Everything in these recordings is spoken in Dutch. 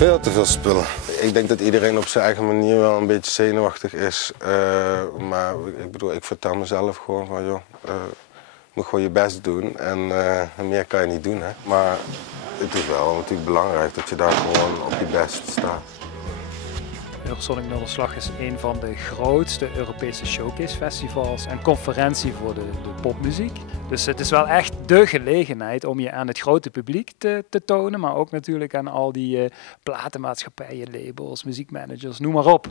Veel te veel spullen. Ik denk dat iedereen op zijn eigen manier wel een beetje zenuwachtig is. Maar ik bedoel, ik vertel mezelf gewoon van joh, je moet gewoon je best doen en meer kan je niet doen. Hè. Maar het is wel natuurlijk belangrijk dat je daar gewoon op je best staat. Eurosonic Noorderslag is een van de grootste Europese showcase festivals en conferentie voor de popmuziek. Dus het is wel echt dé gelegenheid om je aan het grote publiek te tonen, maar ook natuurlijk aan al die platenmaatschappijen, labels, muziekmanagers, noem maar op.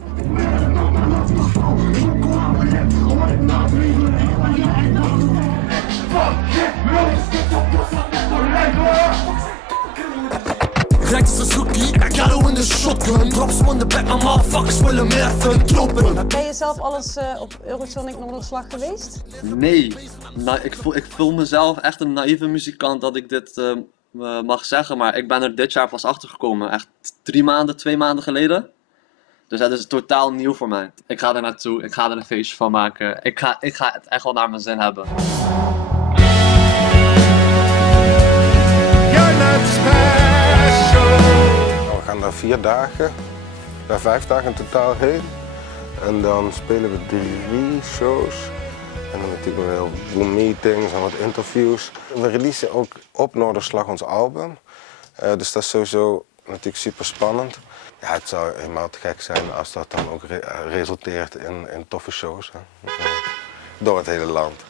Rex Suzuki, I got her in the shotgun. Drops on the back, my motherfuckers willen meer verkloppen. Ben je zelf al eens op Eurosonic Noorderslag geweest? Nee, ik voel mezelf echt een naïeve muzikant dat ik dit mag zeggen, maar ik ben er dit jaar pas achter gekomen, echt 2 maanden geleden. Dus dat is totaal nieuw voor mij. Ik ga er naartoe, ik ga er een feestje van maken. Ik ga het echt wel naar mijn zin hebben. We gaan daar 4 dagen, daar 5 dagen in totaal heen. En dan spelen we 3 shows. En dan natuurlijk nog heel veel meetings en wat interviews. We releasen ook op Noorderslag ons album. Dus dat is sowieso natuurlijk super spannend. Ja, het zou helemaal te gek zijn als dat dan ook resulteert in toffe shows. Hè. Door het hele land.